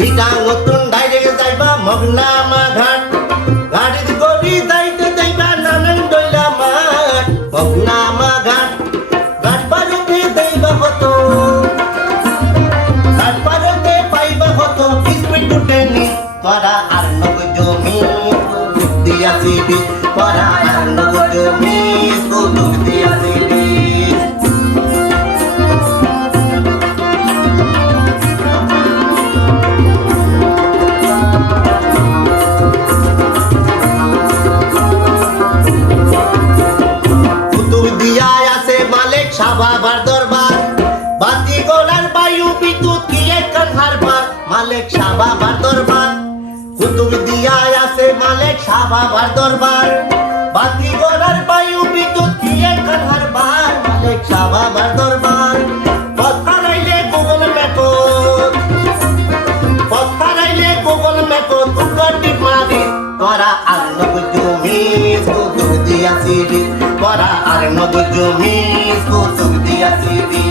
চিটাং নতুন ডাইরেক্ট যাইবা মগনামা ঘাট গাড়ির গড়ি যাইতে যাইবা নানান দইলা মাঠ মগনামা ঘাট ঘাট পারতে যাইবা কত ঘাট পারতে পাইবা কত স্পিড টুটেনি তোরা আর নগর জমি দিয়াছিবি তোরা আর নগর জমি দিয়াছিবি বাবার দরবার বাতি গোলার বায়ু বিদ্যুৎ কি একখান হারবার মালিক শাহ বাবার দরবার কুতুব দিয়া আছে মালিক শাহ বাবার দরবার বাতি গোলার বায়ু বিদ্যুৎ কি একখান হারবার মালিক শাহ বাবার দরবার পথ হারাইলে গুগল ম্যাপত উপর টিপ মারি তোরা আর নগর জমি কুতুব দিয়াছিবি তোরা আর নগর জমি কুতুব দিয়াছিবি